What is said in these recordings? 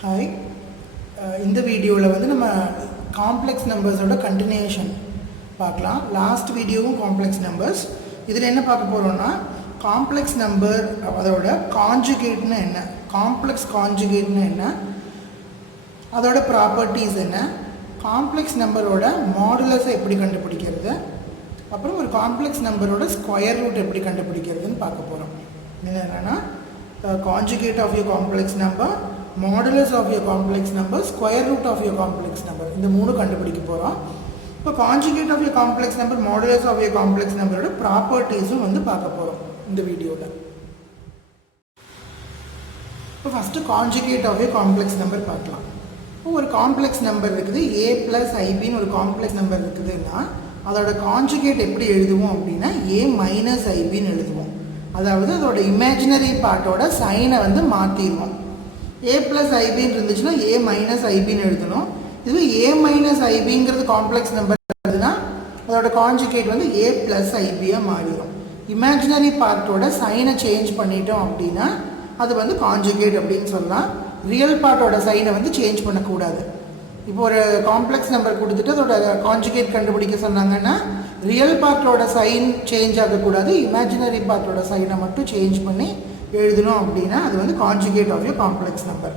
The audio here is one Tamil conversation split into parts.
ஹாய், இந்த வீடியோவில் வந்து நம்ம காம்ப்ளெக்ஸ் நம்பர்ஸோட கண்டினியூஷன் பார்க்கலாம். லாஸ்ட் வீடியோவும் காம்ப்ளெக்ஸ் நம்பர்ஸ். இதில் என்ன பார்க்க போகிறோன்னா, காம்ப்ளெக்ஸ் நம்பர் அதோட கான்ஜுகேட்னு என்ன, காம்ப்ளெக்ஸ் கான்ஜுகேட்னு என்ன, அதோட ப்ராப்பர்ட்டிஸ் என்ன, காம்ப்ளெக்ஸ் நம்பரோட மாடுலஸை எப்படி கண்டுபிடிக்கிறது, அப்புறம் ஒரு காம்ப்ளெக்ஸ் நம்பரோட ஸ்கொயர் ரூட் எப்படி கண்டுபிடிக்கிறதுன்னு பார்க்க போகிறோம். என்னென்னா conjugate of your complex number, modulus of your complex number, square root of your complex number, இந்த மூணு கண்டுபிடிக்க போகிறோம். இப்போ conjugate of your complex number, modulus of your complex நம்பரோட ப்ராப்பர்ட்டிஸும் வந்து பார்க்க போகிறோம் இந்த வீடியோவில். இப்போ first conjugate of your complex number பார்க்கலாம். இப்போ ஒரு காம்ப்ளெக்ஸ் நம்பர் இருக்குது, a + ib ஒரு காம்ப்ளெக்ஸ் நம்பர் இருக்குதுன்னா அதோட கான்ஜுகேட் எப்படி எழுதுவோம் அப்படின்னா a - ibன்னு எழுதுவோம். அதாவது அதோட இமேஜினரி பார்ட்டோட சைனை வந்து மாற்றிடுவோம். a + ibன்னு இருந்துச்சுன்னா a - ibன்னு எழுதணும். இதுவே a - ibங்கிறது காம்ப்ளெக்ஸ் நம்பர் இருக்குதுன்னா அதோட கான்ஜுகேட் வந்து a + ibயாக மாறிடும். இமேஜினரி பார்ட்டோட சைனை சேஞ்ச் பண்ணிட்டோம் அப்படின்னா அது வந்து கான்ஜுகேட் அப்படின்னு சொல்லலாம். ரியல் பார்ட்டோட சைனை வந்து சேஞ்ச் பண்ணக்கூடாது. இப்போ ஒரு காம்ப்ளெக்ஸ் நம்பர் கொடுத்துட்டு அதோட கான்ஜுகேட் கண்டுபிடிக்க சொன்னாங்கன்னா ரியல் பார்ட்டோட சைன் சேஞ்ச் ஆகக்கூடாது, இமேஜினரி பார்ட்டோட சைனை மட்டும் சேஞ்ச் பண்ணி எழுதணும் அப்படின்னா அது வந்து conjugate of your complex number.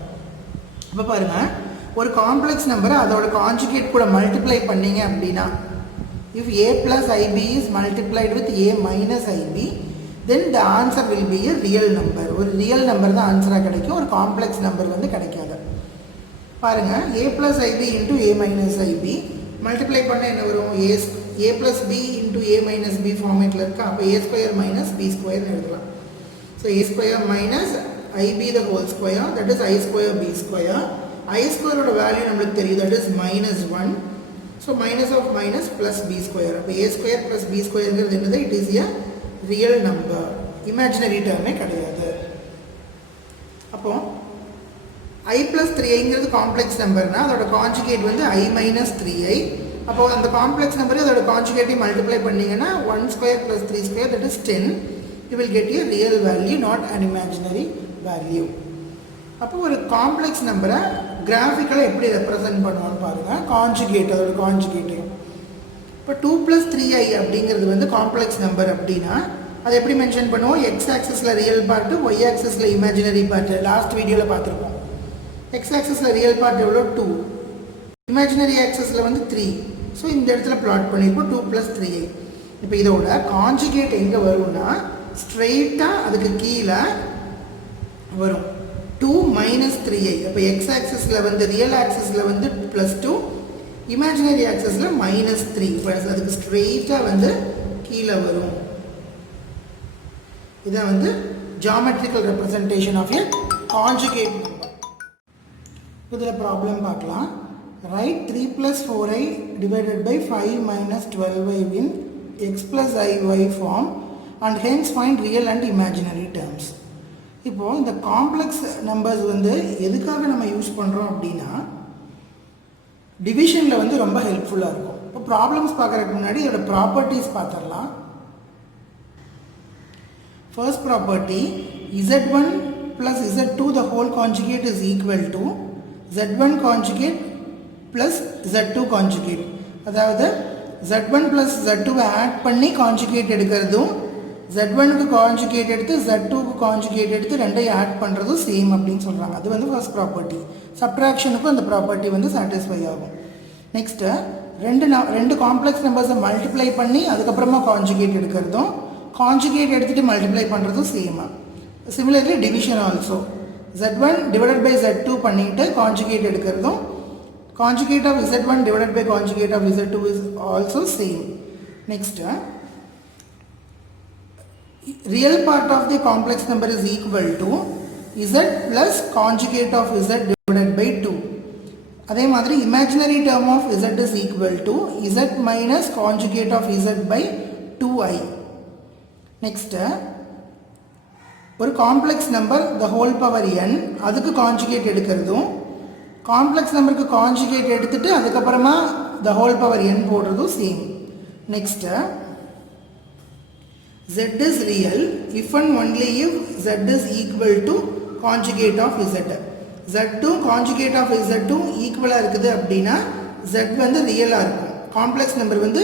இப்போ பாருங்கள், ஒரு காம்ப்ளெக்ஸ் நம்பரை அதோட கான்ஜுகேட் கூட மல்டிப்ளை பண்ணிங்க அப்படின்னா, if a + ib is multiplied with a - ib then the answer will be a real number. ஒரு ரியல் நம்பர் தான் ஆன்சராக கிடைக்கும், ஒரு காம்ப்ளெக்ஸ் நம்பர் வந்து கிடைக்காது. பாருங்கள், a + ib into a - ib multiply பண்ண என்ன வரும், a + b into a - b ஃபார்மேட்டில் இருக்கா. அப்போ a² - b² எழுதலாம். So a² - ib the whole square, that is i² b². i² value நம்மளுக்கு தெரியும், that is -1. So minus of minus plus b². அப்போ a² + b²ங்கிறது என்னது, it is a real number, imaginary டேர்மே கிடையாது. அப்போ i + 3iங்கிறது காம்ப்ளெக்ஸ் நம்பர்னா அதோட கான்ஜுகேட் வந்து i - 3i. அப்போ அந்த காம்ப்ளெக்ஸ் நம்பரை அதோட கான்ஜுகேட்டை மல்டிப்ளை பண்ணிங்கன்னா 1² + 3² that is 10. You will get a real value, not an imaginary value. அப்போ ஒரு காம்ப்ளெக்ஸ் நம்பரை கிராஃபிக்கலாக எப்படி ரெப்ரசன்ட் பண்ணுவோன்னு பாருங்கள். கான்ஜுகேட், அதோட கான்ஜுகேட்டையும். இப்போ 2 + 3i அப்படிங்கிறது வந்து காம்ப்ளெக்ஸ் நம்பர் அப்படின்னா அதை எப்படி மென்ஷன் பண்ணுவோம், எக்ஸ் ஆக்சிஸில் ரியல் பார்ட்டு, ஒய் ஆக்சிஸில் இமேஜினரி பார்ட்டு. லாஸ்ட் வீடியோவில் பார்த்துருப்போம். எக்ஸ் ஆக்சிஸில் ரியல் பார்ட் எவ்வளோ, 2. இமேஜினரி ஆக்சிஸில் வந்து 3. ஸோ இந்த இடத்துல பிளாட் பண்ணியிருப்போம் 2 + 3i. இப்போ இதோட கான்ஜுகேட் எங்கே வரும்னா ஸ்ட்ரெயிட்டாக அதுக்கு கீழே வரும், 2 - 3i. அப்போ எக்ஸ் ஆக்சிஸில் வந்து ரியல் ஆக்சிஸில் வந்து +2, இமேஜினரி ஆக்சிஸில் -3. இப்போ அதுக்கு ஸ்ட்ரெயிட்டாக வந்து கீழே வரும். இதான் வந்து geometrical representation of a conjugate number. இதில் ப்ராப்ளம் பார்க்கலாம். Right 3 + 4i divided by 5 - 12i in x + iy form and hence find real and imaginary terms. இப்போது இந்த காம்ப்ளெக்ஸ் நம்பர்ஸ் வந்து எதுக்காக நம்ம யூஸ் பண்ணுறோம் அப்படின்னா டிவிஷனில் வந்து ரொம்ப ஹெல்ப்ஃபுல்லாக இருக்கும். இப்போ ப்ராப்ளம்ஸ் பார்க்குறதுக்கு முன்னாடி இதோட ப்ராப்பர்ட்டிஸ் பார்த்துடலாம். First property, z1 + z2 the whole conjugate is equal to z1 conjugate plus z2 conjugate. அதாவது z1 + z2 ஆட் பண்ணி கான்ஜுகேட் எடுக்கிறதும் z1க்கு கான்ஜுகேட் எடுத்து z2க்கு கான்ஜுகேட் எடுத்து ரெண்டையும் ஆட் பண்ணுறதும் சேம் அப்படின்னு சொல்கிறாங்க. அது வந்து ஃபர்ஸ்ட் ப்ராப்பர்ட்டி. சப்ட்ராக்ஷனுக்கும் அந்த ப்ராப்பர்ட்டி வந்து சாட்டிஸ்ஃபை ஆகும். நெக்ஸ்ட்டு ரெண்டு காம்ப்ளெக்ஸ் நம்பர்ஸை மல்டிப்ளை பண்ணி அதுக்கப்புறமா கான்ஜுகேட் எடுக்கிறதும் கான்ஜுகேட் எடுத்துகிட்டு மல்டிப்ளை பண்ணுறதும் சேமாக. Similarly division also z1 divided by z2 பண்ணிட்டு கான்ஜுகேட் எடுக்கிறதும் conjugate of z1 divided by conjugate of z2 is also same. Next real part of the complex number is equal to z plus conjugate of z divided by 2. அதே மாதிரி imaginary term of z is equal to z minus conjugate of z by 2i. next ஒரு complex number the whole power n அதுக்கு கான்ஜுகேட் எடுக்கிறதும் காம்ப்ளெக்ஸ் நம்பருக்கு கான்ஜுகேட் எடுத்துட்டு அதுக்கப்புறமா the whole power n போடுறதும் same. next z is real if and only if z is equal to conjugate of z. Z2 conjugate of Z2 ஈக்குவலாக இருக்குது அப்படின்னா Z வந்து ரியலாக இருக்கும். காம்ப்ளெக்ஸ் நம்பர் வந்து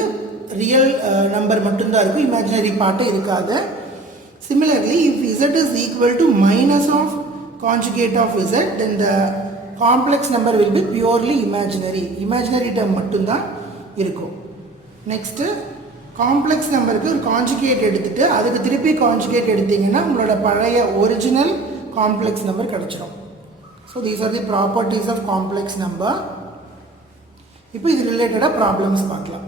ரியல் நம்பர் மட்டும்தான் இருக்கும், இமேஜினரி பார்ட்டு இருக்காது. Similarly, if Z is equal to minus of conjugate of Z, then the complex number will be purely imaginary. Imaginary term மட்டும்தான் இருக்கும். Next, காம்ப்ளெக்ஸ் நம்பருக்கு ஒரு கான்ஜுகேட் எடுத்துட்டு அதுக்கு திருப்பி கான்ஜுகேட் எடுத்தீங்கன்னா உங்களோட பழைய ஒரிஜினல் காம்ப்ளெக்ஸ் நம்பர் கிடைச்சிடும். So these are the properties of complex number. இப்போ இது ரிலேட்டடாக ப்ராப்ளம்ஸ் பார்க்கலாம்.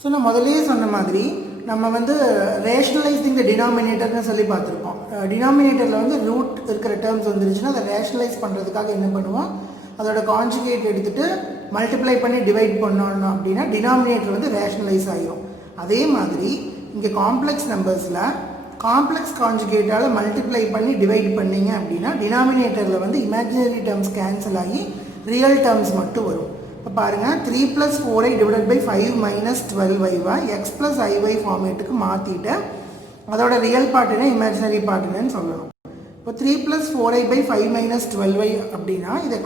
ஸோ நான் முதலே சொன்ன மாதிரி நம்ம வந்து ரேஷனலைசிங் த டினாமினேட்டர்னு சொல்லி பார்த்துருப்போம். டினாமினேட்டரில் வந்து ரூட் இருக்கிற டேர்ம்ஸ் வந்துருச்சுன்னா அதை ரேஷனலைஸ் பண்ணுறதுக்காக என்ன பண்ணுவோம், அதோட கான்ஜுகேட் எடுத்துகிட்டு மல்டிப்ளை பண்ணி டிவைட் பண்ணோம் அப்படின்னா டினாமினேட்டர் வந்து ரேஷனலைஸ் ஆகிடும். அதே மாதிரி இங்கே காம்ப்ளெக்ஸ் நம்பர்ஸில் காம்ப்ளெக்ஸ் கான்ஜுகேட்டால் மல்டிப்ளை பண்ணி டிவைட் பண்ணிங்க அப்படின்னா டினாமினேட்டரில் வந்து இமேஜினரி டேர்ம்ஸ் கேன்சல் ஆகி ரியல் டேர்ம்ஸ் மட்டும் வரும். இப்போ பாருங்கள், 3 + 4i divided by 5 - 12y x + iy ஃபார்மேட்டுக்கு மாற்றிட்டு அதோட ரியல் பார்ட்டுன்னு இமேஜினரி பார்ட்டுன்னு சொல்லணும். இப்போ 3 + 4i பை 5 - 12y அப்படின்னா இதை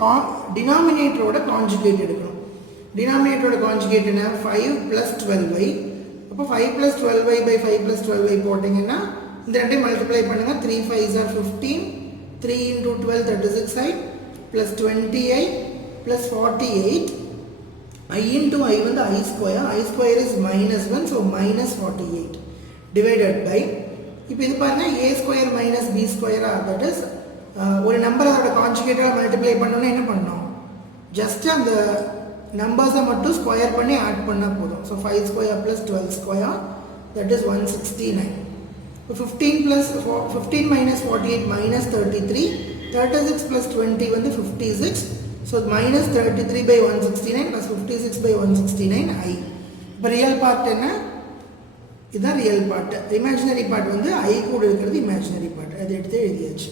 டினாமினேட்டரோட கான்ஜுகேட் எடுக்கணும். டினாமினேட்டரோட கான்ஜுகேட் என்ன, 5 + 12y. அப்போ 5 + 12y பை 5 + 12y போட்டிங்கன்னா இந்த ரெண்டையும் மல்டிப்ளை பண்ணுங்கள். 3 × 5 = 15, 3 × 12 36i + 20i + 48. I into I வந்து I square is -1, so -48 divided by, இப்போ இது பாருங்க a square minus b square, that is ஒரு நம்பர் அதோட கான்ஜுகேட்டாக மல்டிப்ளை பண்ணணும்னா என்ன பண்ணணும், ஜஸ்ட் அந்த நம்பர்ஸை மட்டும் ஸ்கொயர் பண்ணி ஆட் பண்ணால் போதும். So 5 square + 12 square, that is 169. இப்போ 15 - 48 -33, 36 + 20 வந்து 56. So minus 33 by 169 plus 56 by 169 I. இப்போ ரியல் பார்ட் என்ன, இதுதான் ரியல் பார்ட். இமேஜினரி பார்ட் வந்து I கூட இருக்கிறது இமேஜினரி பார்ட், அதை எடுத்து எழுதியாச்சு.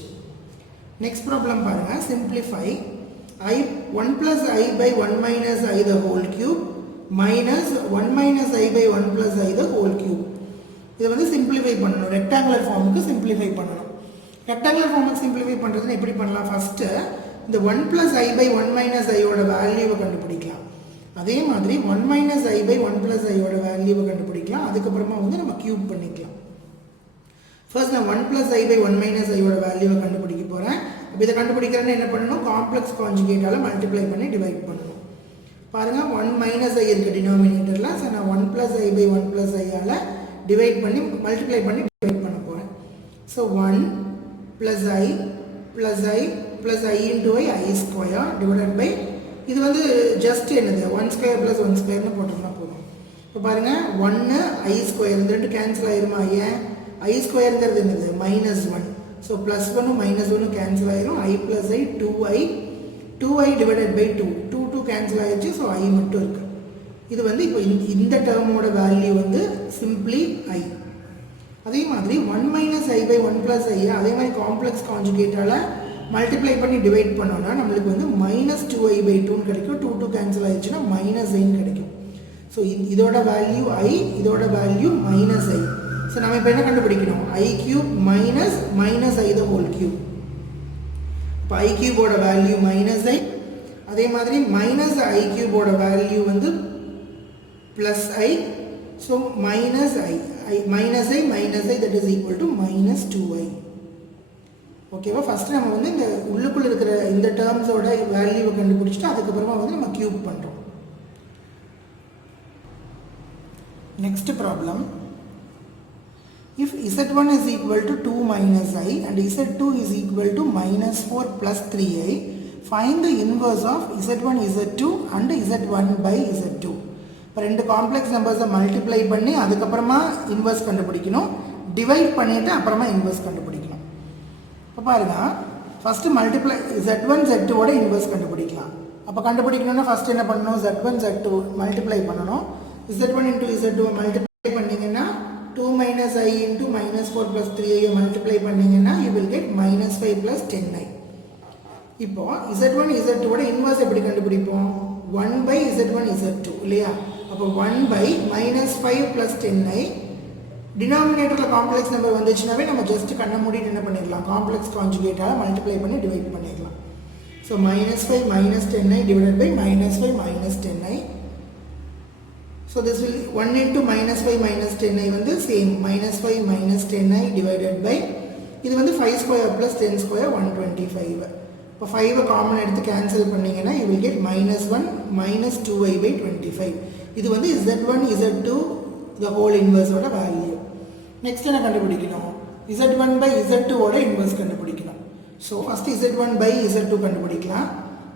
நெக்ஸ்ட் ப்ராப்ளம் பாருங்கள், simplify I1 + I by 1 - I the whole cube minus 1 - I by 1 + I the whole cube. இதை வந்து சிம்பிளிஃபை பண்ணணும், ரெக்டாங்குலர் ஃபார்முக்கு சிம்பிளிஃபை பண்ணணும். ரெக்டாங்குலர் ஃபார்முக்கு சிம்பிளிஃபை பண்ணுறதுன்னு எப்படி பண்ணலாம், ஃபஸ்ட்டு இந்த 1 + I by 1 - I ஓட வேல்யூவை கண்டுபிடிக்கலாம். அதே மாதிரி 1 - I by 1 + I ஓட வேல்யூவை கண்டுபிடிக்கலாம். அதுக்கப்புறமா வந்து நம்ம கியூப் பண்ணிக்கலாம். ஃபர்ஸ்ட் நான் 1 + I by 1 - I ஓட வேல்யூவை கண்டுபிடிக்க போகிறேன். அப்போ இதை கண்டுபிடிக்கிறேன்னு என்ன பண்ணணும், காம்ப்ளெக்ஸ் கான்ஜுகேட்டால் மல்டிப்ளை பண்ணி டிவைட் பண்ணணும். பாருங்கள், 1 - I இருக்க டினாமினேட்டரில், ஸோ நான் 1 + I by 1 + I all divide பண்ணி மல்டிப்ளை பண்ணி டிவைட் பண்ண போகிறேன். So 1 + I + I plus I into I square divided by, இது வந்து ஜஸ்ட் என்னது 1 square plus 1 square போட்டோம்னா போதும். இப்போ பாருங்கள், 1 I square இந்த ரெண்டு கேன்சல் ஆயிருமா, ஏன் I squareங்கிறது என்னது -1, ஸோ +1 -1 கேன்சல் ஆயிரும். I plus I 2i divided by 2 cancel ஆயிடுச்சு, ஸோ I மட்டும் இருக்கு. இது வந்து இப்போ இந்த டேர்மோட வேல்யூ வந்து சிம்பிளி I. அதே மாதிரி 1 - I by 1 + I அதே மாதிரி காம்ப்ளெக்ஸ் கான்ஜுகேட்டால் மல்டிப்ளை பண்ணி டிவைட் பண்ணோன்னா நம்மளுக்கு வந்து -2i by 2 கிடைக்கும். 2 கேன்சல் ஆயிடுச்சுன்னா -i கிடைக்கும். ஸோ இதோட வேல்யூ I, இதோட வேல்யூ -i. ஸோ நம்ம இப்போ என்ன கண்டுபிடிக்கணும், I³ - I the whole cube. இப்போ I³ ஓட வேல்யூ -i, அதே மாதிரி -I³ ஓட வேல்யூ வந்து +i, so -i that is equal to -2i. ஓகேவா, ஃபஸ்ட்டு நம்ம வந்து இந்த உள்ளுக்குள்ளே இருக்கிற இந்த டேர்ம்ஸோட வேல்யூவை கண்டுபிடிச்சிட்டு அதுக்கப்புறமா வந்து நம்ம கியூப் பண்ணுறோம். Next problem, if Z1 is equal to 2 - I and Z2 is equal to -4 plus 3i, find the inverse of Z1 Z2 and Z1 by Z2. இப்போ ரெண்டு காம்ப்ளெக்ஸ் நம்பர்ஸை மல்டிப்ளை பண்ணி அதுக்கப்புறமா இன்வர்ஸ் கண்டுபிடிக்கணும், டிவைட் பண்ணிவிட்டு அப்புறமா இன்வர்ஸ் கண்டுபிடிக்கணும். இப்போ பாருங்கள், ஃபஸ்ட்டு மல்டிப்ளை Z1 Z2 ஓட இன்வர்ஸ் கண்டுபிடிக்கலாம். அப்போ கண்டுபிடிக்கணும்னா ஃபஸ்ட்டு என்ன பண்ணணும், Z1 Z2 மல்டிப்ளை பண்ணணும். Z1 into Z2 மல்டிப்ளை பண்ணிங்கன்னா 2 - I into -4 plus 3i multiply பண்ணிங்கன்னா you will get -5 plus 10i. இப்போ Z1 Z2 ஓட இன்வர்ஸ் எப்படி கண்டுபிடிப்போம், 1 by Z1 Z2 இல்லையா. அப்போ 1 by -5 plus 10i டினாமினேட்டரில் காம்ப்ளெக்ஸ் நம்பர் வந்துச்சுனாவே நம்ம ஜஸ்ட் கண்ண மூடிட்டு என்ன பண்ணிடலாம், காம்ப்ளெக்ஸ் கான்ஜுகேட்டால் மல்டிப்ளை பண்ணி டிவைட் பண்ணிடலாம். So -5 -10i divided by -5 -10i. So this will 1 into -5 -10i வந்து சேம் -5 -10i டிவைடட் பை இது வந்து 5 ஸ்கொயர் ப்ளஸ் 10 ஸ்கொயர் 125. இப்போ 5 காமன் எடுத்து கேன்சல் பண்ணிங்கன்னா you will get -1 -2i by 25. இது வந்து z1 z2 the whole inverse ஓட வேல்யூ. நெக்ஸ்ட் என்ன கண்டுபிடிக்கணும், z1 by z2 ஓட இன்வர்ஸ் கண்டுபிடிக்கணும். So first z1 by z2 கண்டுபிடிக்கலாம்.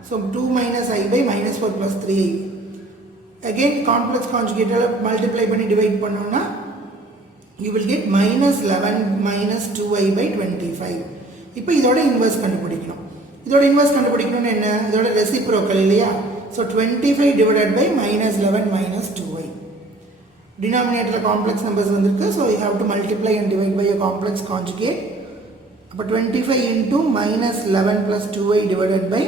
So 2 - i by -4 plus 3i. Again complex கான்ஜுகேட்டால் மல்டிப்ளை பண்ணி டிவைட் பண்ணோம்னா you will get -11 -2i by 25. இப்போ இதோட இன்வர்ஸ் கண்டுபிடிக்கணும். இதோட இன்வர்ஸ் கண்டுபிடிக்கணும்னு என்ன, இதோட ரெசிப்ரோக்கல் இல்லையா. So 25 divided by -11 -2i. டினாமினேட்டரில் காம்ப்ளெக்ஸ் நம்பர்ஸ் வந்திருக்கு. So you have to multiply and divide by a complex conjugate. அப்போ 25 into -11 plus 2i divided by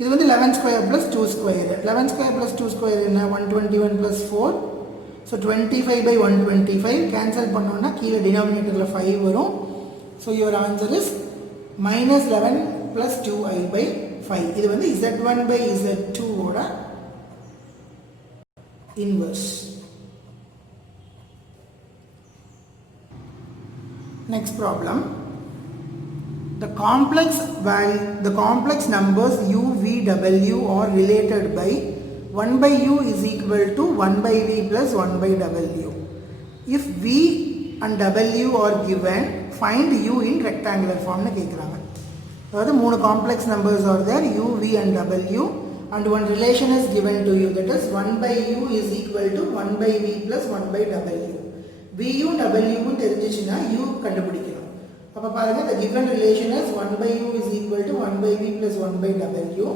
இது வந்து 11 square plus 2 square. 11 square plus 2 square என்ன, 121 + 4. ஸோ 25 by 125 கேன்சல் பண்ணோன்னா கீழே டினாமினேட்டரில் 5 வரும். So your answer is -11 plus 2i by 5. இது வந்து z1 by z2 ஓட inverse. Next problem. The complex numbers u, v, w are related by 1 by u is equal to 1 by v plus 1 by w. If v and w are given, find u in rectangular form னு கேக்குறாங்க. அதாவது மூணு complex numbers are there, u, v and w, and one relation is given to you, that is 1 by u is equal to 1 by v plus 1 by w. v யும் w யும் தெரிஞ்சிச்சுன்னா u கண்டுபிடிக்கணும். அப்போ பாருங்க, the given relation is 1 by u is equal to 1 by v plus 1 by w.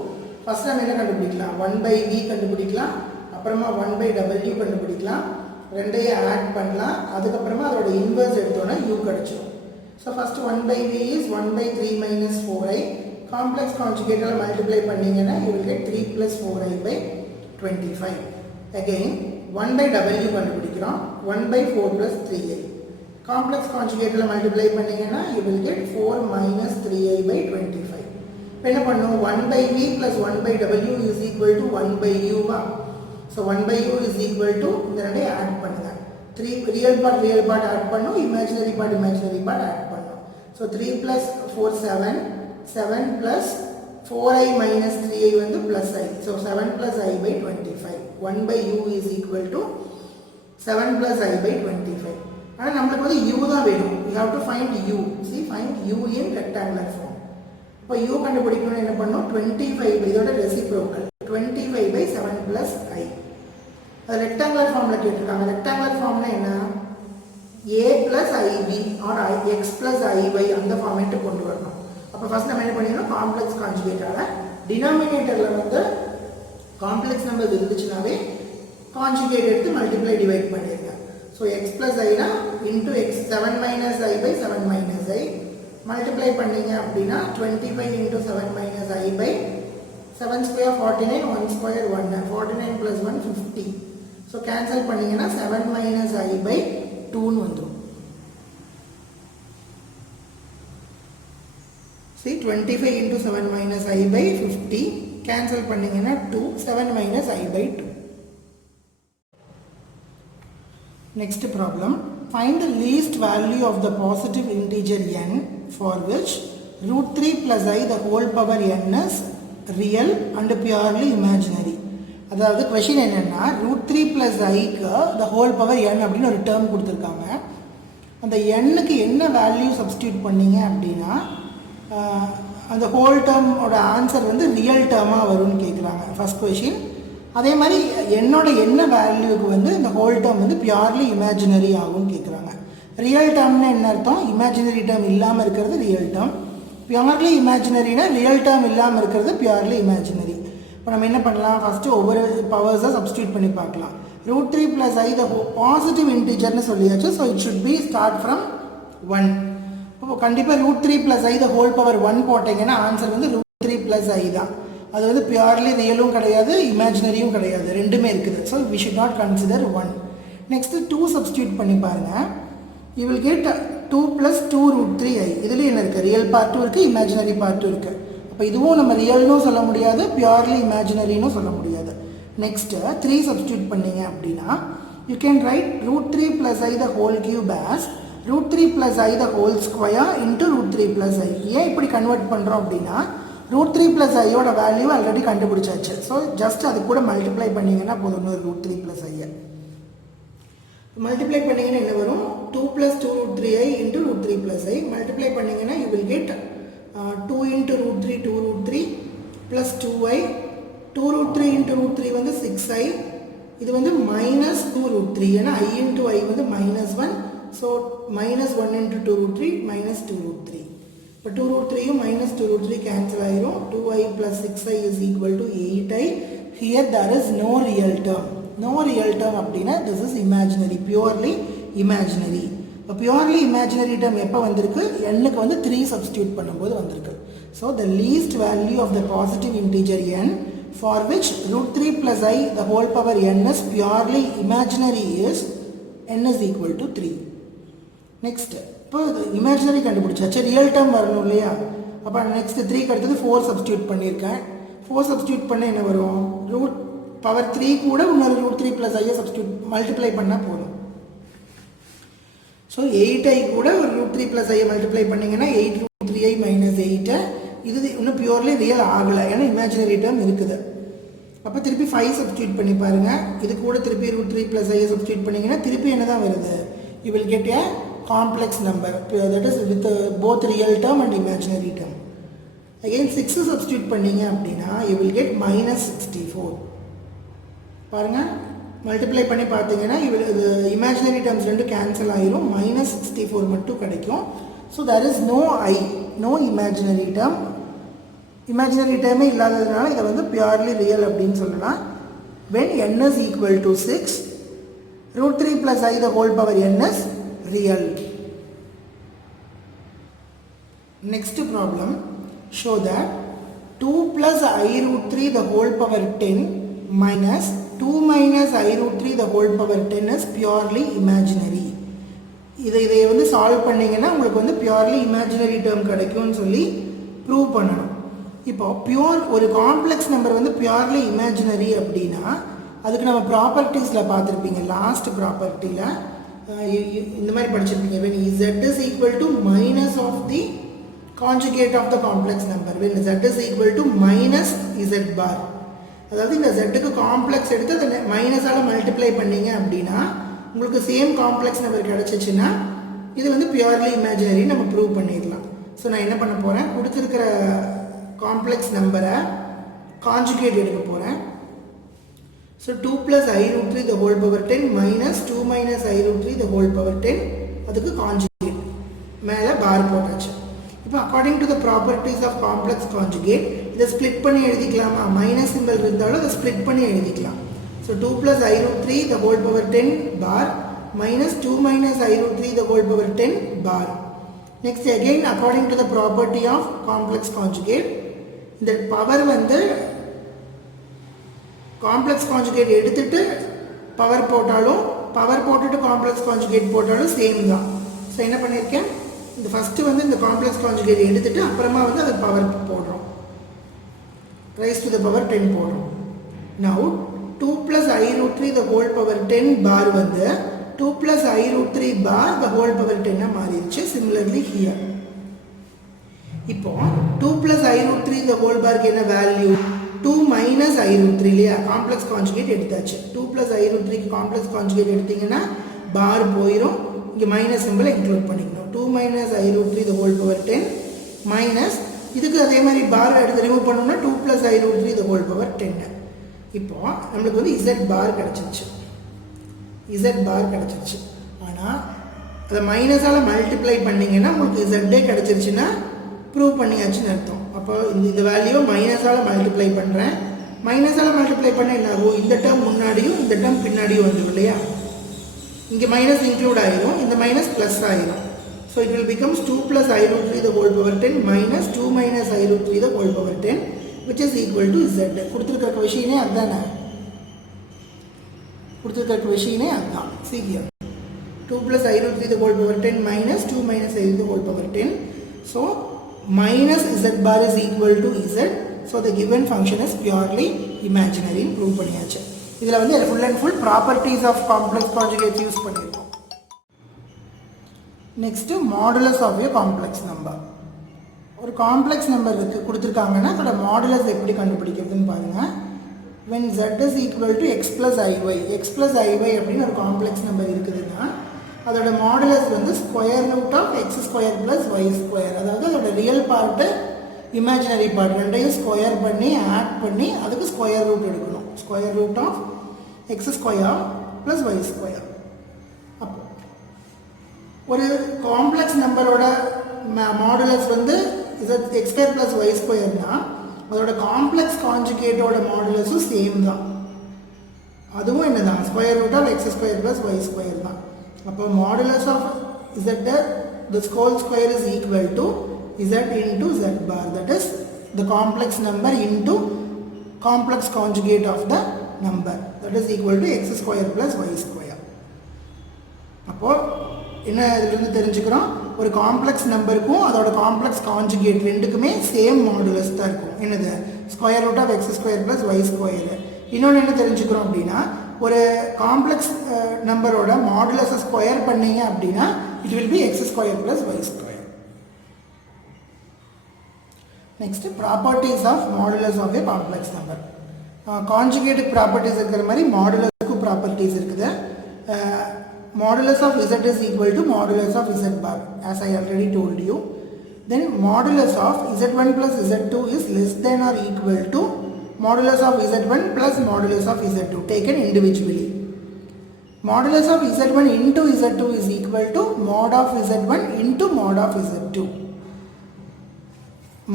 First நம்ம என்ன கண்டுபிடிக்கலாம், 1 by v கண்டுபிடிக்கலாம், அப்புறமா 1 by w கண்டுபிடிக்கலாம், ரெண்டையும் ஆட் பண்ணலாம், அதுக்கப்புறமா அதோட இன்வர்ஸ் எடுத்தோன்னா u கிடைச்சிடும். So first 1 by v is 1 by 3 minus 4i. Complex கான்ஜுகேட்டால் மல்டிப்ளை பண்ணிங்கன்னா you will get 3 plus 4i by 25. Again 1 by w கண்டுபிடிக்கிறோம், 1 by 4 plus 3i. காம்ப்ளெக்ஸ் கான்ஜுகேட்டில் மல்டிப்ளை பண்ணிங்கன்னா you will get 4 minus 3i by 25. இப்போ என்ன பண்ணும், 1 by v plus 1 by w is equal to 1 by u. So 1 by u is equal to இந்த ரெண்டையும் ஆட் பண்ணுங்க. 3 ரியல் பார்ட் ஆட் பண்ணும், இமேஜினரி பார்ட் ஆட் பண்ணும். So 3 plus 4 7 plus 4i minus 3i வந்து plus i. So 7 plus i by 25. 1 by u is equal to 7 plus i by 25. ஆனால் நம்மளுக்கு வந்து u தான் வேணும். You have to find u. See, find u in rectangular form. இப்போ u கண்டுபிடிக்கணும்னு என்ன பண்ணணும், 25 இதோட ரெசிப்ரோக்கல் 25 by 7 plus i. அது ரெக்டாங்குலர் ஃபார்மில் கேட்டிருக்காங்க. ரெக்டாங்குலர் ஃபார்ம்னா என்ன, a plus ib or x plus iy அந்த ஃபார்மேட்டு கொண்டு வரணும். அப்போ ஃபர்ஸ்ட் நம்ம என்ன பண்ணிடணும், காம்ப்ளெக்ஸ் கான்ஜுகேட்டால் டினாமினேட்டரில் வந்து காம்ப்ளெக்ஸ் நம்பர் இருந்துச்சுனாவே கான்ஜுகேட் எடுத்து மல்டிப்ளை டிவைட் பண்ணிடுங்க. ஸோ எக்ஸ் ப்ளஸ் ஐனா into x 7 minus i by 7 minus i மல்டிப்ளை பண்ணிங்க அப்படின்னா 25 into 7 minus i by 7 square 49, 1 square 1, 49 plus 1 50. So cancel பண்ணிங்கன்னா 7 minus i by 2ன்னு வந்துடும். See, 25 into 7 minus i by 50 cancel பண்ணிங்கன்னா 2, 7 minus i by 2. Next problem, find the least value of the positive integer n for which root 3 plus I the whole power n is real and purely imaginary. அதாவது question என்னன்னா, root 3 plus iக்கு the whole power n அப்படின்னு ஒரு term கொடுத்துருக்காங்க. அந்த nக்கு என்ன வேல்யூ சப்ஸ்டியூட் பண்ணீங்க அப்படின்னா அந்த ஹோல் டேர்மோட ஆன்சர் வந்து ரியல் டேர்மாக வரும்னு கேட்குறாங்க ஃபர்ஸ்ட் கொஷின். அதே மாதிரி என்னோட என்ன வேல்யூக்கு வந்து இந்த ஹோல் டேர்ம் வந்து பியூர்லி இமேஜினரி ஆகும்னு கேட்குறாங்க. ரியல் டேர்ம்னா என்ன அர்த்தம், இமேஜினரி டேர்ம் இல்லாமல் இருக்கிறது ரியல் டேர்ம், பியூர்லி இமேஜினரினா ரியல் டேர்ம் இல்லாமல் இருக்கிறது பியூர்லி இமேஜினரி. இப்போ நம்ம என்ன பண்ணலாம், ஃபஸ்ட்டு ஒவ்வொரு பவர்ஸாக சப்ஸ்டியூட் பண்ணி பார்க்கலாம். root 3 plus I the positive இன்டிஜர்னு சொல்லியாச்சு. So it should be start from 1. இப்போ கண்டிப்பாக root 3 plus I the whole power 1 போட்டிங்கன்னா ஆன்சர் வந்து root 3 plus I தான். அது வந்து பியூர்லி ரியலும் கிடையாது, இமேஜினரியும் கிடையாது, ரெண்டுமே இருக்குது. So we should not consider 1. Next 2 substitute பண்ணி பாருங்கள். you will get 2 plus 2 root 3i. இதில் என்ன இருக்குது, ரியல் பார்ட்டும் இருக்குது, இமேஜினரி பார்ட்டும் இருக்குது. அப்போ இதுவும் நம்ம ரியல்னும் சொல்ல முடியாது, பியூர்லி இமேஜினரினும் சொல்ல முடியாது. நெக்ஸ்ட்டு 3 சப்ஸ்டியூட் பண்ணிங்க அப்படின்னா you can write root 3 plus I the whole cube as root 3 plus I the whole square into root 3 plus I. ஏன் இப்படி கன்வெர்ட் பண்ணுறோம் அப்படின்னா root 3 plus I யோட வேல்யூ ஆல்ரெடி கண்டுபிடிச்சாச்சு. ஸோ ஜஸ்ட் அது கூட மல்டிப்ளை பண்ணிங்கன்னா போதும், root 3 plus I. மல்டிப்ளை பண்ணிங்கன்னா என்ன வரும், 2 plus 2 root 3i into root 3 plus I. Multiply பண்ணிங்கன்னா you will get 2 into root 3 2 root 3 plus 2i. 2 root 3 into root 3 வந்து 6i. இது வந்து minus 2 root 3, ஏன்னா I into I வந்து minus 1. So minus 1 into 2 root 3 minus 2 root 3. இப்போ 2 root 3யும் minus 2 root 3 கேன்சல் ஆயிரும். 2i plus 6i is equal to 8i. Here there is no real term. No real term அப்படின்னா this is imaginary, purely imaginary. இப்போ purely imaginary term எப்போ வந்திருக்கு, nக்கு வந்து 3 சப்ஸ்டியூட் பண்ணும்போது வந்திருக்கு. So the least value of the positive integer n for which root 3 plus I the whole power n is purely imaginary is n is equal to 3. Next, இப்போ இமேஜினரி கண்டுபிடிச்சாச்சு, ரியல் டேர்ம் வரணும் இல்லையா. அப்போ நெக்ஸ்ட் 3க்கு அடுத்தது 4 சப்ஸ்டியூட் பண்ணியிருக்கேன். 4 சப்ஸ்டியூட் பண்ண என்ன வரும், ரூட் பவர் 3 கூட இன்னொரு root 3 plus I substitute multiply பண்ணால் போதும். ஸோ 8i கூட ஒரு root 3 plus I மல்டிப்ளை பண்ணிங்கன்னா 8 root 3i minus 8. இது இன்னும் பியூர்லி ரியல் ஆகலை, ஏன்னா இமேஜினரி டேர்ம் இருக்குது. அப்போ திருப்பி 5 சப்ஸ்டியூட் பண்ணி பாருங்கள். இது கூட திருப்பி root 3 plus I சப்ஸ்டியூட் பண்ணிங்கன்னா திருப்பி என்ன தான் வருது, you will get a complex number, that is with both real term and imaginary term. Again 6 substitute பண்ணிங்க அப்படின்னா you will get minus 64. பாருங்கள், மல்டிப்ளை பண்ணி பார்த்தீங்கன்னா இது இமேஜினரி டேர்ம்ஸ் ரெண்டு கேன்சல் ஆயிரும், minus 64 மட்டும் கிடைக்கும். So there is no I, no imaginary term. Imaginary டேர்மே இல்லாததுனால இதை வந்து பியூர்லி ரியல் அப்படின்னு சொல்லலாம். when n is equal to 6, root 3 plus I the whole power n is real. Next problem, show that 2 plus I root 3 the whole power 10 minus 2 minus I root 3 the whole power 10 is purely imaginary. இதை வந்து சால்வ் பண்ணிங்கன்னா உங்களுக்கு வந்து பியூர்லி இமேஜினரி டேர்ம் கிடைக்கும்னு சொல்லி ப்ரூவ் பண்ணணும். இப்போ ஒரு காம்ப்ளெக்ஸ் நம்பர் வந்து பியூர்லி இமேஜினரி அப்படின்னா அதுக்கு நம்ம ப்ராப்பர்ட்டிஸில் பார்த்துருப்பீங்க. லாஸ்ட் ப்ராப்பர்ட்டியில் இந்த மாதிரி படிச்சிருப்பீங்க, when z is equal to minus of the conjugate of the complex number, when z is equal to minus z bar. அதாவது இந்த zக்கு காம்ப்ளெக்ஸ் எடுத்து அதை மைனஸால் மல்டிப்ளை பண்ணிங்க அப்படின்னா உங்களுக்கு சேம் காம்ப்ளெக்ஸ் நம்பர் கிடச்சிச்சின்னா இது வந்து பியூர்லி இமேஜினரி நம்ம ப்ரூவ் பண்ணிடலாம். ஸோ நான் என்ன பண்ண போகிறேன், கொடுத்துருக்கிற காம்ப்ளெக்ஸ் நம்பரை கான்ஜுகேட் எடுக்க போகிறேன். So 2 plus I root 3 the whole power 10 minus 2 minus I root 3 the whole power 10, அதுக்கு கான்ஜுகேட் மேலே பார் போட்டாச்சு. இப்போ according to the properties of complex conjugate இதை ஸ்ப்ளிட் பண்ணி எழுதிக்கலாமா, மைனஸ் சிம்பிள் இருந்தாலும் அதை ஸ்ப்ளிட் பண்ணி எழுதிக்கலாம். So 2 plus I root 3 the whole power 10 bar minus 2 minus I root 3 the whole power 10 bar. Next again according to the property of complex conjugate, இந்த பவர் வந்து காம்ப்ளெக்ஸ் கான்ஜுகேட் எடுத்துட்டு பவர் போட்டாலும் பவர் போட்டுட்டு காம்ப்ளெக்ஸ் கான்ஜுகேட் போட்டாலும் சேம் தான். ஸோ என்ன பண்ணியிருக்கேன், இந்த ஃபஸ்ட்டு வந்து இந்த காம்ப்ளெக்ஸ் கான்ஜுகேட் எடுத்துட்டு அப்புறமா வந்து அது பவர் போடுறோம், ரைஸ் டு த பவர் 10 போடுறோம். Now 2 plus I root 3 the whole power 10 bar வந்து 2 plus I root 3 bar the whole power 10 மாறிடுச்சு. Similarly here இப்போ 2 plus I root 3 the whole bar என்ன வேல்யூ, 2 minus I root 3 இல்லையா, காம்ப்ளெக்ஸ் கான்ஜுகேட் எடுத்தாச்சு. 2 plus I root 3 complex conjugate எடுத்தீங்கன்னா பார் போயிடும், இங்கே மைனஸ் சிம்பிளை இன்க்ளூட் பண்ணிக்கணும். 2 minus I root 3 the whole power 10 minus இதுக்கு அதே மாதிரி பார் எடுத்து ரிமூவ் பண்ணோம்னா 2 plus I root 3 the whole power 10. இப்போ நம்மளுக்கு வந்து z பார் கிடச்சிருச்சு, z பார் கிடச்சிருச்சு. ஆனால் அதை மைனஸால் மல்டிப்ளை பண்ணிங்கன்னா உங்களுக்கு z கிடச்சிருச்சுன்னா ப்ரூவ் பண்ணியாச்சுன்னு அர்த்தம். அப்போ இந்த வேல்யூவை மைனஸால் மல்டிப்ளை பண்ணுறேன், மைனஸால் மல்டிப்ளை பண்ண என்ன ஆகும், இந்த டேர்ம் முன்னாடியும் இந்த டேர்ம் பின்னாடியும் வந்துடும் இல்லையா, இங்கே மைனஸ் இன்க்ளூட் ஆகிரும், இந்த மைனஸ் ப்ளஸ் ஆகிரும். So it will becomes 2 plus I root 3 the whole power 10 minus 2 minus I root 3 the whole power 10 which is equal to z. கொடுத்துருக்க விஷயமே அதுதானே, கொடுத்துருக்க விஷயமே அதுதான். See here 2 plus I root 3 the whole power 10 minus 2 minus I root the whole power 10. So minus z bar is equal to z. So the given function is purely imaginary. Prove பண்ணியாச்சு. இதில் வந்து full and full properties of complex conjugates use பண்ணியிருக்கோம். Next modulus of a complex number. ஒரு complex number கொடுத்துருக்காங்கன்னா அதோட modulus எப்படி கண்டுபிடிக்கிறதுன்னு பாருங்க. When z is equal to x plus iy, x plus iy அப்படின்னு ஒரு complex number இருக்குதுன்னா அதோட modulus வந்து square root of x square plus y square. அதாவது அதோட ரியல் பார்ட்டு இமேஜினரி பார்ட் ரெண்டையும் ஸ்கொயர் பண்ணி ஆட் பண்ணி அதுக்கு ஸ்கொயர் ரூட் எடுக்கணும். Square root of x square plus y square. அப்போ ஒரு காம்ப்ளெக்ஸ் நம்பரோட மாடுலஸ் வந்து எக்ஸ் ஸ்கொயர் ப்ளஸ் ஒய் ஸ்கொயர்னா அதோட காம்ப்ளெக்ஸ் கான்ஜுகேட்டோட மாடுலஸும் சேம் தான். அதுவும் என்ன தான் square root of x square plus y square தான். அப்போ modulus of z the whole square is equal to z into z bar, that is the complex number into complex conjugate of the number, that is equal to x square plus y square. அப்போ என்ன இதிலிருந்து தெரிஞ்சுக்கிறோம், ஒரு காம்ப்ளெக்ஸ் நம்பருக்கும் அதோட காம்ப்ளெக்ஸ் கான்ஜுகேட் ரெண்டுக்குமே சேம் மாடுலஸ் தான் இருக்கும். என்னது square root of x square plus y square. இன்னொன்று என்ன தெரிஞ்சுக்கிறோம் அப்படின்னா ஒரு காம்ப்ளெக்ஸ் நம்பரோட மாடுலஸை ஸ்கொயர் பண்ணீங்க அப்படின்னா it will be x square plus y square. Next, properties of modulus of a complex number. Conjugate properties இருக்கிற மாதிரி மாடுலஸ்க்கு ப்ராப்பர்ட்டிஸ் இருக்குது. Modulus of z is equal to modulus of z bar, as I already told you. Then modulus of z1 plus z2 is less than or equal to modulus of z1 plus modulus of z2 taken individually. Modulus of z1 into z2 is equal to mod of z1 into mod of z2.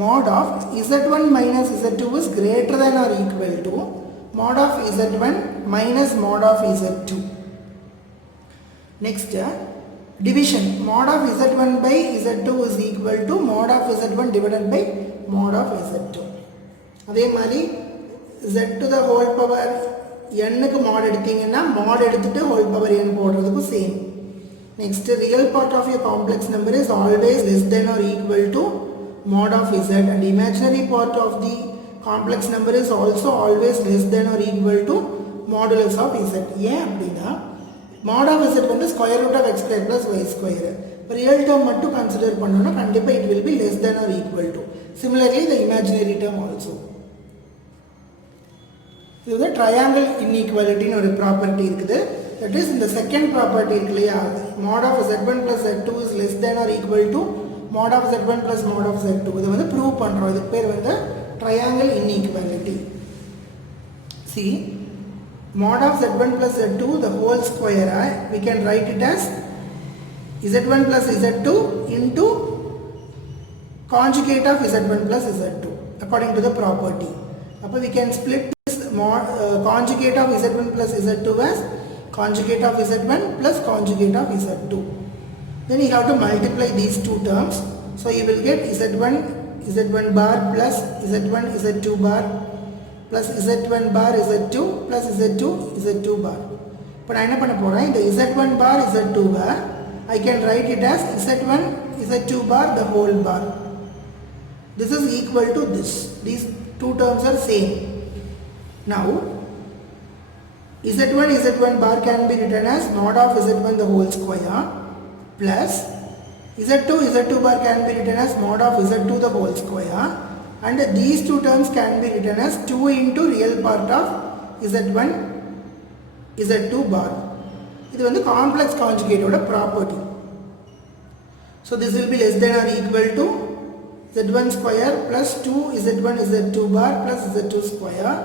Mod of z1 minus z2 is greater than or equal to mod of z1 minus mod of z2. Next, division. Mod of z1 by z2 is equal to mod of z1 divided by mod of z2. அதே மாதிரி z to the whole power n-க்கு mod எடுத்தீங்கன்னா mod எடுத்துட்டு whole power n போடுறதுக்கு same. Next, real part of your complex number is always less than or equal to mod of z, and imaginary part of the complex number is also always less than or equal to modulus of z. ஏன் அப்படின்னா mod of z வந்து square root of x square plus y square. real term மட்டும் கன்சிடர் பண்ணோம்னா கண்டிப்பா it will be less than or equal to. Similarly, the imaginary term also. இது ட்ரையாங்கிள் இன்இக்வாலிட்டின்னு ஒரு ப்ராப்பர்ட்டி இருக்குது. தட் இஸ் இந்த செகண்ட் ப்ராப்பர்ட்டி இருக்கு இல்லையா, mod of z1 plus z2 is less than or equal to mod of z1 plus mod of z2. இதை வந்து ப்ரூவ் பண்ணுறோம். இதுக்கு பேர் வந்து triangle inequality. C mod of z1 plus z2 the whole square, we can write it as z1 plus z2 into conjugate of z1 plus z2 according to the property. அப்போ we can split conjugate of z1 plus z2 as conjugate of z1 plus conjugate of z2. Then you have to multiply these two terms. So you will get z1 bar plus z1 z2 bar plus z1 bar z2 plus z2 bar. இப்போ நான் என்ன பண்ண போகிறேன், இந்த z1 bar z2 bar I can write it as z1 z2 bar the whole bar. This is equal to this. These two terms are same. Now z1 bar can be written as mod of z1 the whole square plus z2 bar can be written as mod of z2 the whole square, and these two terms can be written as 2 into real part of z1 z2 bar. இது வந்து complex conjugate ஓட property. So this will be less than or equal to z1 square plus 2 z1 z2 bar plus z2 square.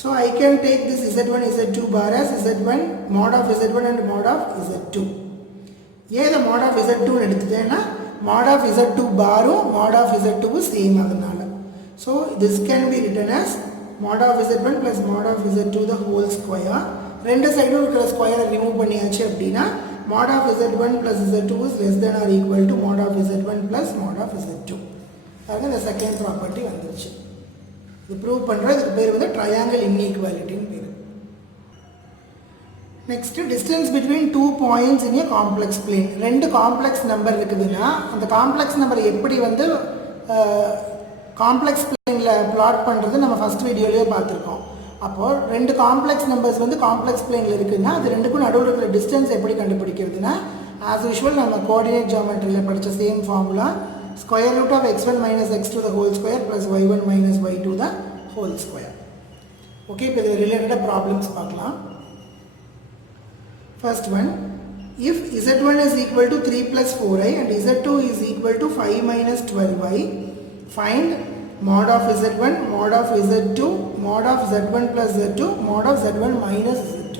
So I can take this z1 z2 bar as z1 mod of z1 and mod of z2. ஏன் the mod of z2 எடுத்துட்டேன்னா mod of z2 பாரும் mod of z2 சேம் அதனால. So this can be written as mod of z1 plus mod of z2 the whole square. ரெண்டு சைடும் இருக்கிற ஸ்கொயரை ரிமூவ் பண்ணியாச்சு அப்படின்னா mod of z1 plus z2 is less than or equal to mod of z1 plus mod of z2. அதுக்கு இந்த செகண்ட் ப்ராப்பர்ட்டி வந்துருச்சு. இது ப்ரூவ் பண்ணுற இதுக்கு பேர் வந்து ட்ரையாங்கிள் இன்இக்வாலிட்டின்னு பேர். Next, distance between two points in a complex plane. ரெண்டு காம்ப்ளெக்ஸ் நம்பர் இருக்குதுன்னா அந்த காம்ப்ளெக்ஸ் நம்பரை எப்படி வந்து காம்ப்ளெக்ஸ் பிளேனில் பிளாட் பண்ணுறது நம்ம ஃபஸ்ட் வீடியோலேயே பார்த்துருக்கோம். அப்போது ரெண்டு காம்ப்ளெக்ஸ் நம்பர்ஸ் வந்து காம்ப்ளெக்ஸ் பிளேனில் இருக்குதுன்னா அது ரெண்டுக்கும் நடுவில் இருக்கிற டிஸ்டன்ஸ் எப்படி கண்டுபிடிக்கிறதுனா ஆஸ் யூஷுவல் நம்ம கோஆர்டினேட் ஜியோமெட்ரியில் படித்த same formula square root of x1 minus x2 the whole square plus y1 minus y2 the whole square. Okay, இப்போ இது ரிலேட்டடாக ப்ராப்ளம்ஸ் பார்க்கலாம். First one, if z1 is equal to 3 plus 4i and z2 is equal to 5 minus 12i, find mod of z1, mod of z2, mod of z1 plus z2, mod of z1 minus z2.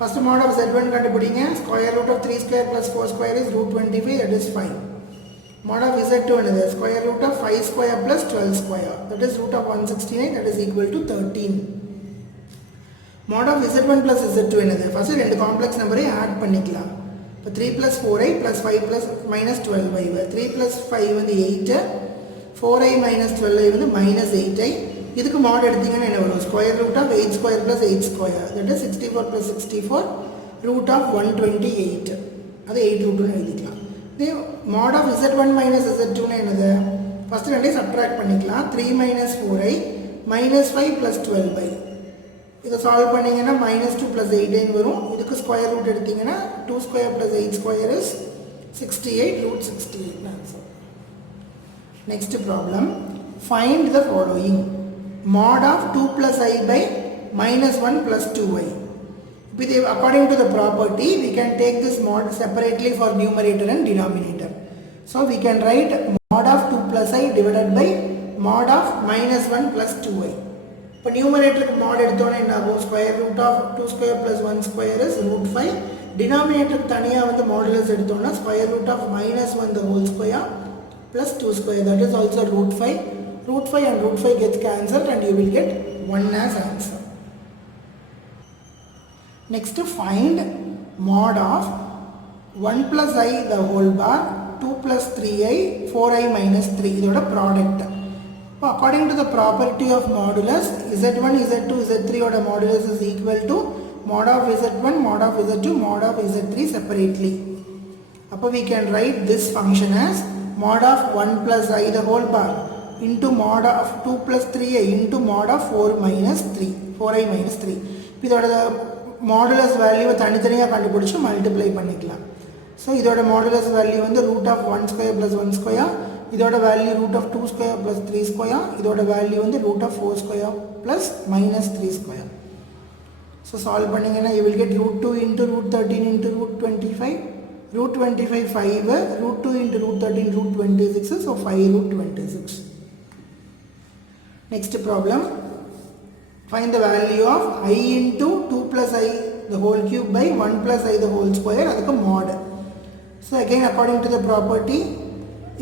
First mod of z1 கண்டுபிடிங்க. Square root of 3 square plus 4 square is root 25, that is 5. Mod of z2 என்னது? Square root of 5 square plus 12 square, that is root of 169, that is equal to 13. Mod of z1 plus z2 என்னது? ஃபர்ஸ்ட் ரெண்டு காம்ப்ளெக்ஸ் நம்பரை ஆட் பண்ணிக்கலாம். இப்போ 3 plus 4i plus 5 plus minus 12i, 3 plus 5 வந்து 8, 4i minus 12i வந்து minus 8i. இதுக்கு mod எடுத்தீங்கன்னா என்ன வரும்? Square root of 8 square plus 8 square, that is 64 plus 64, root of 128. அது 8 root எழுதிக்கலாம். Mod of z1 minus z2 என்னது? ஃபர்ஸ்ட் ரெண்டையும் சப்ட்ராக்ட் பண்ணிக்கலாம். 3 minus 4i minus 5 plus 12i. இதை சால்வ் பண்ணிங்கன்னா minus 2 plus 8i வரும். இதுக்கு ஸ்கொயர் ரூட் எடுத்தீங்கன்னா 2 square plus 8 square is 68, root 68 answer. Next problem, find the following. Mod of 2 plus I by minus 1 plus 2i. According to the property, we can take this mod separately for numerator and denominator. So we can write mod of 2 plus I divided by mod of minus 1 plus 2i. இப்போ நியூமரேட்டருக்கு mod எடுத்தோன்னா என்ன ஆகும்? Square root of 2 square plus 1 square is root 5. டினாமினேட்டருக்கு தனியாக வந்து மாடுலஸ் எடுத்தோம்னா square root of minus 1 the whole square plus 2 square, that is also root 5. Root 5 and root 5 gets cancelled and you will get 1 as answer. Next, find mod of 1 plus I the whole bar, 2 plus 3i, 4i minus 3. இதோட ப்ராடக்ட். இப்போ according to the property of modulus, z1, z2, z3 ஓட modulus is equal to mod of z1, mod of z2, mod of z3 separately. அப்போ we can write this function as mod of 1 plus I the whole bar into mod of 2 plus 3i into mod of 4 minus 3, 4i minus 3. இப்போ இதோட மாடுலஸ் வேல்யூவை தனித்தனியாக கண்டுபிடிச்சி மல்டிப்ளை பண்ணிக்கலாம். ஸோ இதோட மாடுலஸ் வேல்யூ வந்து root of 1 square plus 1 square, இதோட value root of 2 square plus 3 square, இதோட வேல்யூ வந்து root of 4 square plus minus 3 square. So solve பண்ணிங்கன்னா you will get root 2 into root 13 into root 25, root 25 5, root 2 into root 13 root 26, so 5 root 26. Next problem, find the value of I into 2 plus I the whole cube by 1 plus I the whole square, adukku mod. So again according to the property,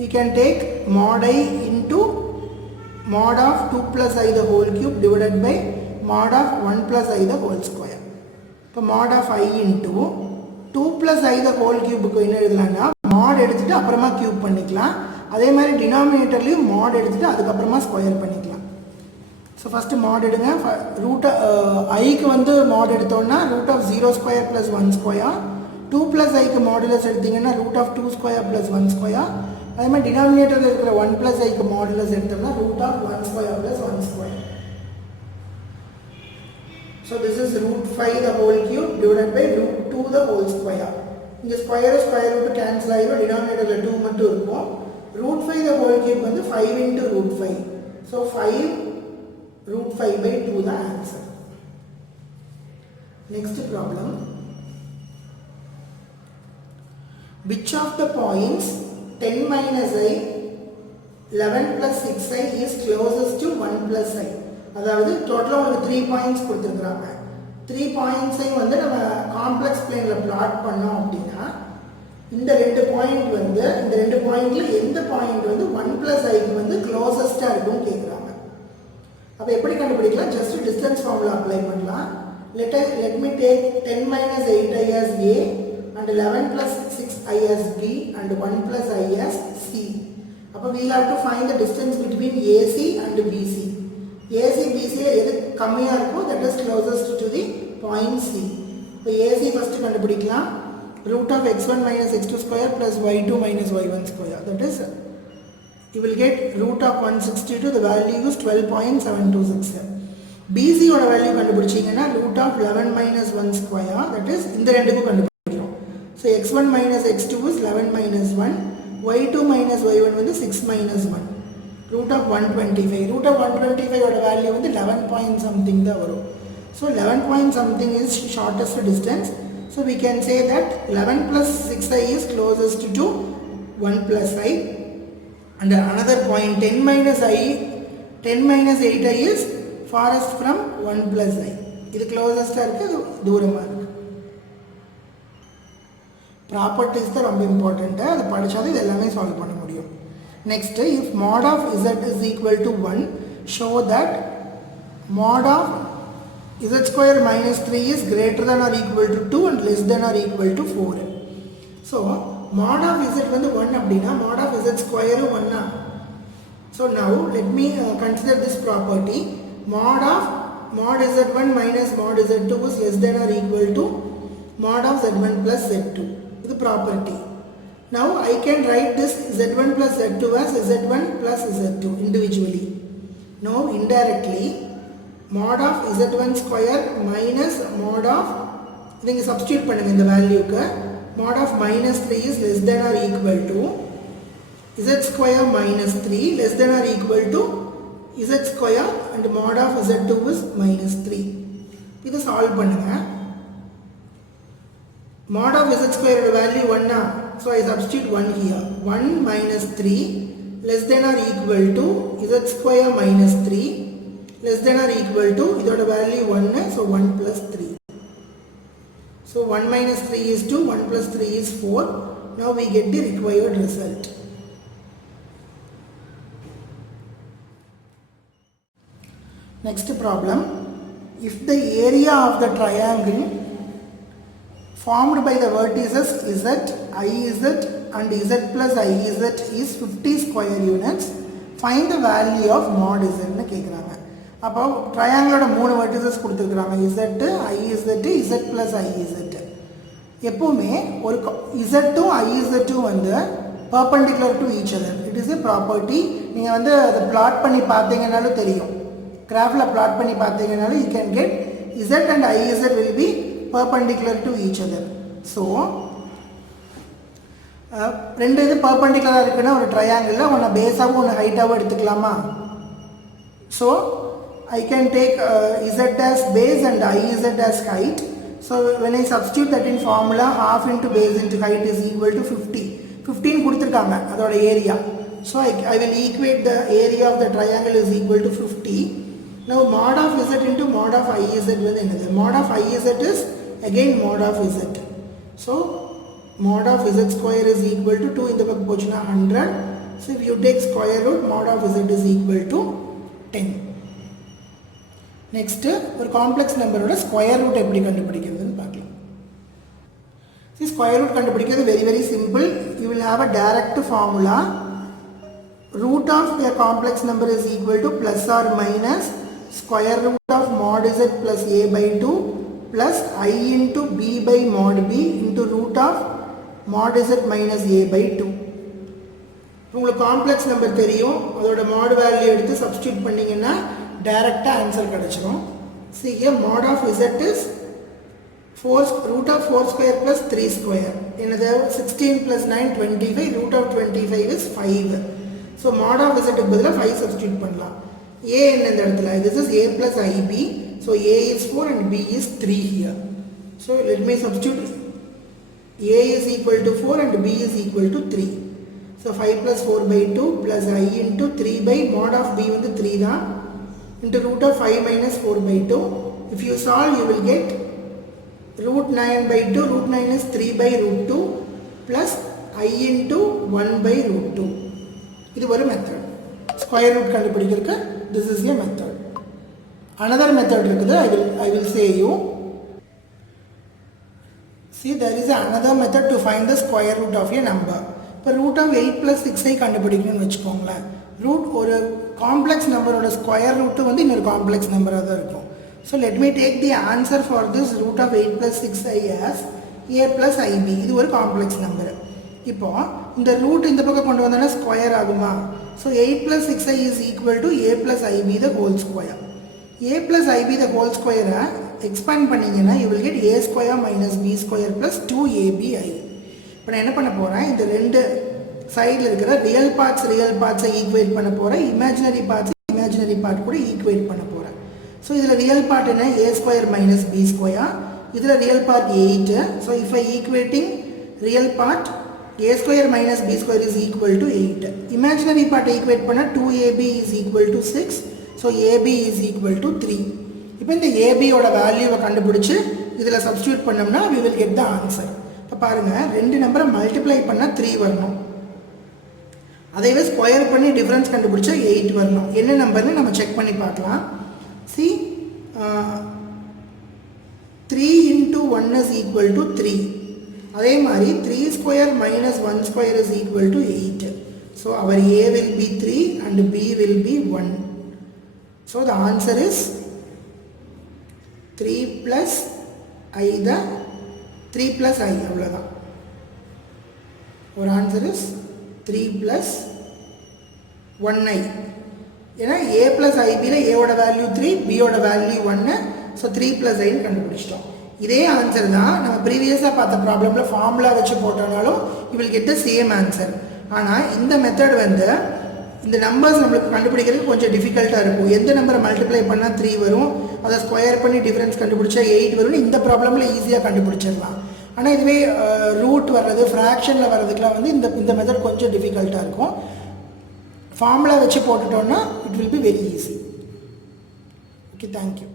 you can take mod I into mod of 2 plus I the whole cube divided by mod of 1 plus I the whole square. So mod of I into 2 plus I the whole cube க்கு என்ன எழுதலாம்னா mod எடுத்துட்டு அப்புறமா cube பண்ணிக்கலாம். அதே மாதிரி டினாமினேட்டர்லயும் mod எடுத்துட்டு அதுக்கு அப்புறமா ஸ்கொயர் பண்ணிக்கலாம். ஸோ ஃபஸ்ட்டு மாட் எடுங்க. ரூட் ஐக்கு வந்து மாட் எடுத்தோன்னா root of 0 square plus 1 square, 2 plus ஐக்கு மாடுலஸ் எடுத்திங்கன்னா root of 2 square plus 1 square. அதே மாதிரி டினாமினேட்டரில் இருக்கிற 1 ப்ளஸ் ஐக்கு மாடுலஸ் எடுத்தோம்னா root of 1 square plus 1 square. So this is root 5 the whole cube divided by root 2 the whole square. இங்கே ஸ்கொயர் ஸ்கொயர் ரூட் கேன்சல் ஆகிடும், டினாமினேட்டரில் 2 மட்டும் இருக்கும். ரூட் 5 the whole cube வந்து 5 into root 5. So 5 root 5 by 2 the answer. Next problem, which of the points 10 minus I, 11 plus 6i is closest to 1 plus I? அதாவது டோட்டலாக ஒரு 3 பாயிண்ட்ஸ் கொடுத்துருக்குறாங்க. 3 பாயிண்ட்ஸையும் வந்து நம்ம காம்ப்ளெக்ஸ் பிளேனில் பிளாட் பண்ணோம் அப்படின்னா இந்த 2 பாயிண்ட் வந்து இந்த 2 பாயிண்டில் எந்த பாயிண்ட் வந்து 1 plus ஐக்கு வந்து க்ளோசஸ்ட்டாக இருக்கும்னு கேட்குறாங்க. அப்போ எப்படி கண்டுபிடிக்கலாம்? ஜஸ்ட் டிஸ்டன்ஸ் ஃபார்முலா அப்ளை பண்ணலாம். let me take 10 minus 8i as A and 11 plus 6i as B and 1 plus I as C. அப்போ we will have to find the distance between AC and BC. AC BC எது கம்மியாக இருக்கோ that is closest to the point C. இப்போ AC ஃபஸ்ட்டு கண்டுபிடிக்கலாம். root of x1 minus x2 square plus y2 minus y1 square. That is, you will get root of 162, the value is 12.726. BC ஓட value கண்டுபிடிச்சிங்கன்னா root of 11 minus 1 square, that is இந்த ரெண்டுக்கும் கண்டுபிடிக்கிறோம். So x1 minus x2 is 11 minus 1, y2 minus y1 வந்து 6 minus 1. Root of 125. Root of 125 ஓட வேல்யூ வந்து 11 point something தான் வரும். So 11 point something is shortest distance. So we can say that 11 plus 6i is closest to 1 plus I. And another point 10 minus 8i is farthest from 1 plus I. இது closest இருக்கு, தூரமா இருக்கு. ப்ராப்பர்ட்டிஸ் தான் ரொம்ப இம்பார்ட்டண்ட்டு, அது படித்தாலும் இது எல்லாமே சால்வ் பண்ண முடியும். Next, if mod of z is equal to 1, show that mod of z square minus 3 is greater than or equal to 2 and less than or equal to 4. So, mod of z வந்து 1 அப்படின்னா mod of z square 1. So now let me consider this property. Mod z1 minus mod z2 is less than or equal to mod of z1 plus z2. This property. Now I can write this z1 plus z2 as z1 plus z2 individually. Now indirectly, mod of z1 square minus mod of, நீங்கள் substitute பண்ணுங்க இந்த வேல்யூக்கு, mod of minus 3 is less than or equal to z square minus 3 less than or equal to z square and mod of z2 is minus 3. இது solve பண்ணுங்க. Mod of z square value 1, so I substitute 1 here. 1 minus 3 less than or equal to z square minus 3 less than or equal to, இதோட value 1, so 1 plus 3. So 1 minus 3 is 2, 1 plus 3 is 4. Now we get the required result. Next problem, if the area of the triangle formed by the vertices z, iz and z plus iz is 50 square units, find the value of mod z னு கேக்குறாங்க. அப்போ ட்ரையாங்கிளோட 3 வெர்டிசஸ் கொடுத்துருக்குறாங்க, z, iz, z plus iz. எப்போவுமே ஒரு z2 iz2 வந்து perpendicular to each other. It is a property. நீங்கள் வந்து அதை plot பண்ணி பார்த்தீங்கன்னாலும் தெரியும், கிராஃபில் plot பண்ணி பார்த்தீங்கன்னாலும் you can get z and iz will be perpendicular to each other. So ரெண்டு இது perpendicular இருக்குன்னா ஒரு ட்ரையாங்கிளில் ஒன்று பேஸாகவும் ஒன்று ஹைட்டாகவும் எடுத்துக்கலாமா? So I can take z as base and iz as height. So when I substitute that in formula, half into base into height is equal to 50. 15 கொடுத்துருக்காங்க அதோட area. So I will equate the area of the triangle is equal to 50. Now mod of z into mod of iz வந்து என்னது? Mod of iz is again mod of z. So mod of z square is equal to 2 இந்த பக்கம் போச்சுன்னா 100. So if you take square root, mod of z is equal to 10. Next, ஒரு காம்ப்ளெக்ஸ் நம்பரோட ஸ்கொயர் ரூட் எப்படி கண்டுபிடிக்கிறதுன்னு பார்க்கலாம். See, ஸ்கொயர் ரூட் கண்டுபிடிக்கிறது very simple. You will have a direct formula. Root of a complex number is equal to plus or minus square root of mod z plus a by 2 plus I into b by mod b into root of mod z minus a by 2. உங்களுக்கு காம்ப்ளெக்ஸ் நம்பர் தெரியும், அதோட mod வேல்யூ எடுத்து சப்ஸ்டிட்யூட் பண்ணிங்கன்னா டைரக்டாக ஆன்சர் கிடச்சிடும். See here, mod of z is root of 4 square plus 3 square. என்னது 16 plus 9 25, root of 25 is 5. So mod of z க்கு பதிலாக 5 சப்ஸ்டிட்யூட் பண்ணலாம். a என்ன இந்த இடத்துல, this is a plus ib. So a is 4 and b is 3 here. So let me substitute. a is equal to 4 and b is equal to 3. So 5 plus 4 by 2 plus I into 3 by mod of b வந்து 3 தான் into root of 5 minus 4 by 2. If you solve, you will get root 9 by 2. Root 9 is 3 by root 2 plus I into 1 by root 2. இது ஒரு மெத்தட். ஸ்கொயர் ரூட் கண்டுபிடிக்கிறதுக்கு this is a method. Another method இருக்குது, I will say you. See, there is another method to find the square root of a number. இப்போ root of 8 plus 6 கண்டுபிடிக்கணும்னு வச்சுக்கோங்களேன். ரூட் ஒரு காம்ப்ளெக்ஸ் நம்பரோட ஸ்கொயர் ரூட்டு வந்து இன்னொரு காம்ப்ளெக்ஸ் நம்பராக தான் இருக்கும். So let me take the answer for this root of 8 plus 6i as a plus ib. இது ஒரு காம்ப்ளெக்ஸ் நம்பர். இப்போ இந்த ரூட் இந்த பக்கம் கொண்டு வந்தோம்னா ஸ்கொயர் ஆகுமா? So 8 plus 6i is equal to a plus ib the whole square. a plus ib the whole square expand பண்ணிங்கன்னா you will get a square minus b square plus 2abi. இப்போ நான் என்ன பண்ண போகிறேன், இந்த ரெண்டு சைடில் இருக்கிற ரியல் பார்ட்ஸை ஈக்குவேட் பண்ண போகிறேன், இமேஜினரி பார்ட் கூட ஈக்குவேட் பண்ண போகிறேன். ஸோ இதில் ரியல் பார்ட் என்ன, a square minus b square, இதில் real part 8. So if I equating real part a square minus b square is equal to 8. Imaginary part equate பண்ண 2ab is equal to 6. So ab is equal to 3. இப்போ இந்த abயோட வேல்யூவை கண்டுபிடிச்சி இதில் சப்ஸ்டியூட் பண்ணோம்னா we will get the answer. இப்போ பாருங்கள், ரெண்டு நம்பரை மல்டிப்ளை பண்ணால் 3 வரணும், அதைவே ஸ்கொயர் பண்ணி டிஃப்ரென்ஸ் கண்டுபிடிச்சா 8 வரணும். என்ன நம்பர்னு நம்ம செக் பண்ணி பார்க்கலாம். See, 3 into 1 is equal to 3. அதே மாதிரி 3 square minus 1 square is equal to 8. So our A will be 3 and B will be 1. So the answer is 3 plus I அவ்வளோதான். Our answer is 3 plus 1i. ஏன்னா a plus ibல aவோட வேல்யூ 3, bயோட வேல்யூ 1. ஸோ 3 plus iன்னு கண்டுபிடிச்சிட்டோம். இதே ஆன்சர் தான் நம்ம ப்ரீவியஸாக பார்த்த ப்ராப்ளமில் ஃபார்முலா வச்சு போட்டோம்னாலும் you will get the same answer. ஆனால் இந்த மெத்தட் வந்து இந்த நம்பர்ஸ் நம்மளுக்கு கண்டுபிடிக்கிறதுக்கு கொஞ்சம் டிஃபிகல்ட்டாக இருக்கும். எந்த நம்பரை மல்டிப்ளை பண்ணால் 3 வரும், அதை ஸ்கொயர் பண்ணி டிஃப்ரென்ஸ் கண்டுபிடிச்சா 8 வரும்னு இந்த ப்ராப்ளமில் ஈஸியாக கண்டுபிடிச்சிடலாம். ஆனால் இதுவே ரூட் வர்றது, ஃப்ராக்ஷனில் வர்றதுக்குலாம் வந்து இந்த மெத்தட் கொஞ்சம் டிஃபிகல்ட்டாக இருக்கும். ஃபார்முலா வச்சு போட்டுட்டோன்னா it will be very easy. Okay, thank you.